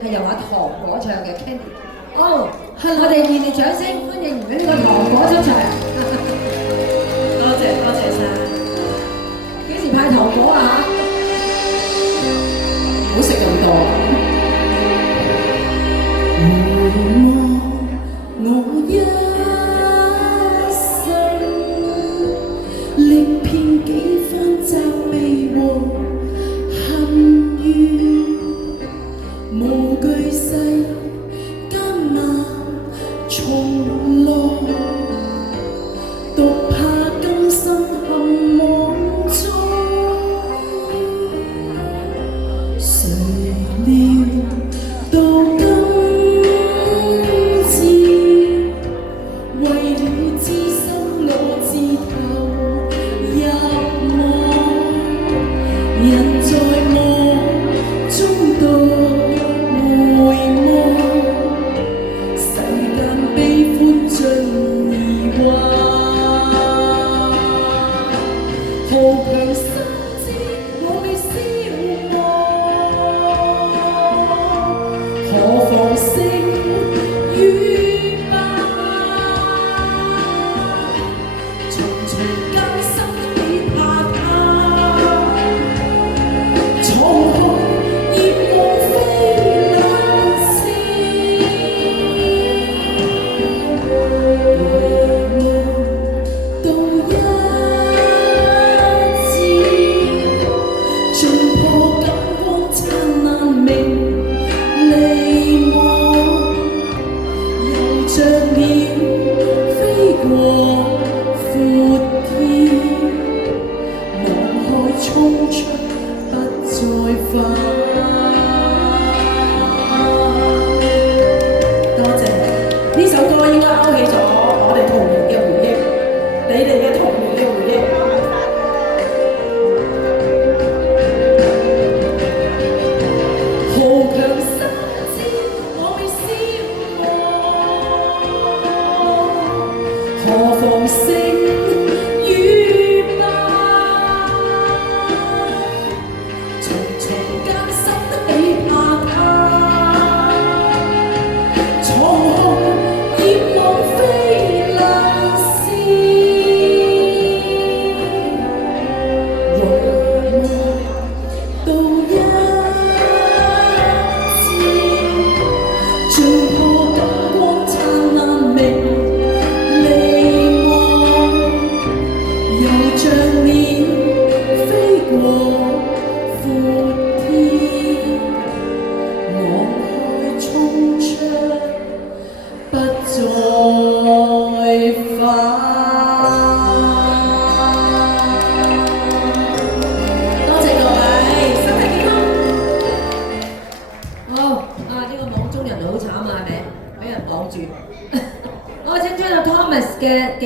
係由阿糖果唱嘅 Candy。哦，我哋熱烈掌聲歡迎呢個糖果出場。多謝晒。幾時派糖果啊？唔好食咁多。我一生歷遍幾番責備和恨怨，無懼世艱難從來，獨怕今生陷網中。誰料到今次，為了知心我自投入網，人在我中度回望，世間悲歡盡疑惑，豪強心知我未消亡，何妨勝與敗，重重艱辛只怕他，滄海業夢非難事，唯夢到一致，盡破感光燦爛明離望，又像鳥飛過闊天，望海衝出不再返。多謝呢首歌應該勾起咗我哋童年嘅回憶，你哋嘅童年嘅回憶。豪強心知我未消亡，何妨勝與敗，重重艱辛只怕他，滄海業夢非難事，唯夢到一盡破感光燦爛明離望，又像鳥飛過闊天，望海衝出不再返。多謝各位，身體健康。好啊！呢個網中人好慘啊，係咪？俾人綁住。我請出阿 Thomas 嘅勁。